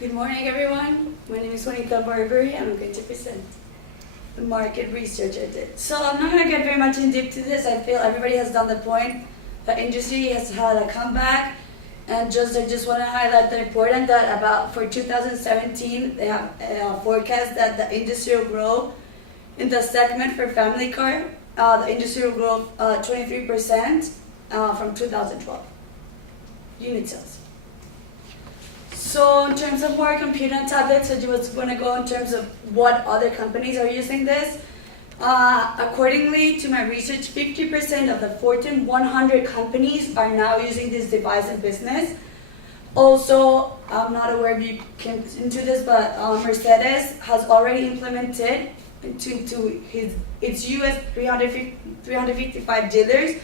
Good morning, everyone. My name is Juanita Barbary, and I'm going to present the market research I did. So I'm not going to get very much in deep to this. I feel everybody has done the point. The industry has had a comeback, and I just want to highlight the important that for 2017, they have a forecast that the industry will grow in the segment for family car. The industry will grow 23% from 2012 unit sales. So in terms of more computer and tablets, I just want to go in terms of what other companies are using this. Accordingly to my research, 50% of the Fortune 100 companies are now using this device in business. Also, I'm not aware if you came into this, but Mercedes has already implemented into its US 355 dealers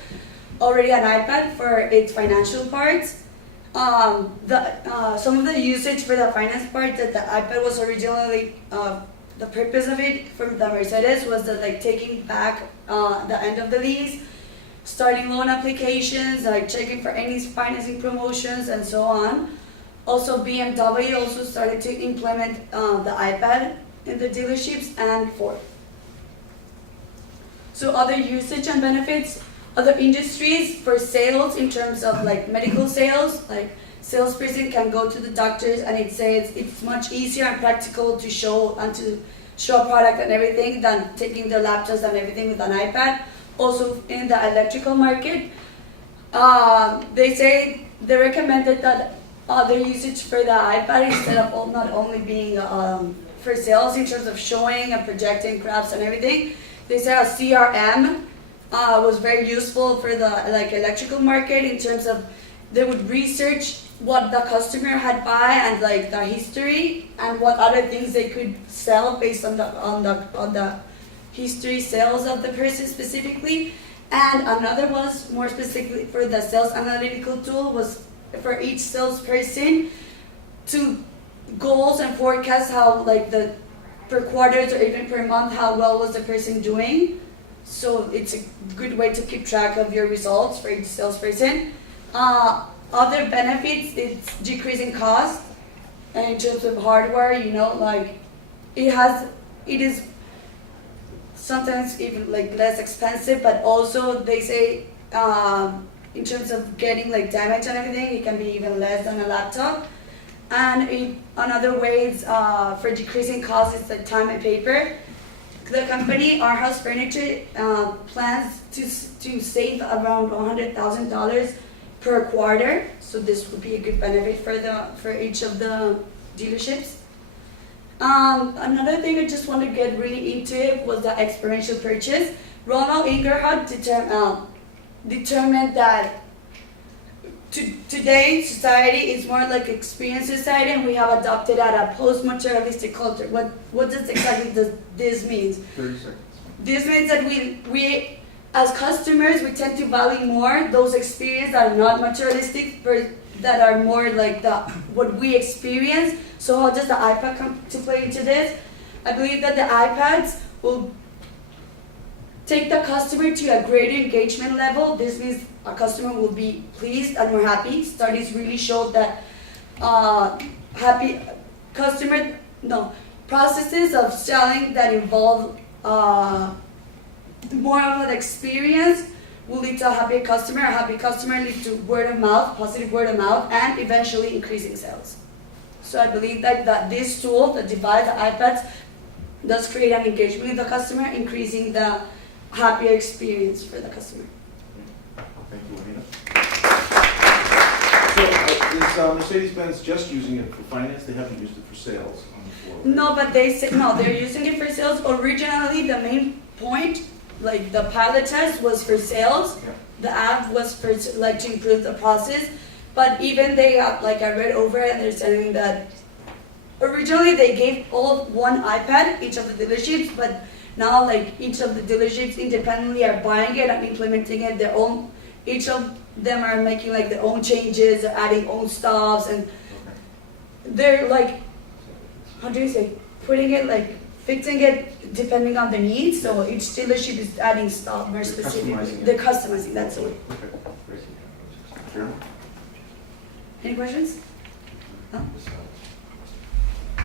already an iPad for its financial parts. Some of the usage for the finance part that the iPad was originally, the purpose of it from the Mercedes was taking back the end of the lease, starting loan applications, checking for any financing promotions and so on. Also BMW also started to implement the iPad in the dealerships, and Ford. So other usage and benefits, other industries for sales in terms of medical sales, salesperson can go to the doctors and it says it's much easier and practical to show a product and everything than taking their laptops and everything with an iPad. Also in the electrical market, they recommended that other usage for the iPad instead of not only being for sales in terms of showing and projecting graphs and everything. They said a CRM was very useful for the electrical market in terms of they would research what the customer had buy and the history and what other things they could sell based on the history sales of the person specifically. And another was more specifically for the sales analytical tool was for each salesperson to goals and forecast how per quarters or even per month how well was the person doing. So it's a good way to keep track of your results for each salesperson. Other benefits, it's decreasing cost in terms of hardware. It is sometimes even less expensive, but also they say in terms of getting damage and everything, it can be even less than a laptop. And another ways for decreasing costs is the time and paper. The company, Our House Furniture, plans to save around $100,000 per quarter. So this would be a good benefit for each of the dealerships. Another thing I just want to get really into was the experiential purchase. Ronald Inglehart determined that today's society is more like experience society, and we have adopted at a post-materialistic culture. What does exactly this mean? 30 seconds. This means that we as customers, we tend to value more those experiences that are not materialistic, that are more what we experience. So how does the iPad come to play into this? I believe that the iPads will take the customer to a greater engagement level. This means a customer will be pleased and more happy. Studies really showed that processes of selling that involve more of an experience will lead to a happy customer. A happy customer leads to word of mouth, positive word of mouth, and eventually increasing sales. So I believe that this tool, the device, the iPads, does create an engagement with the customer, increasing the happier experience for the customer. Thank you, Juanita. So is Mercedes-Benz just using it for finance? They haven't used it for sales on the floor? No, but they're using it for sales. Originally, the main point, the pilot test, was for sales. Yeah. The app was for to improve the process. But even they got I read over it, and they're saying that originally they gave all one iPad each of the dealerships, but now each of the dealerships independently are buying it and implementing it their own. Each of them are making their own changes, or adding own stuffs, and they're how do you say, putting it fixing it depending on the needs. So each dealership is adding stuff more specifically. They're customizing. That's it. Okay, great. Chairman? Any questions? Huh?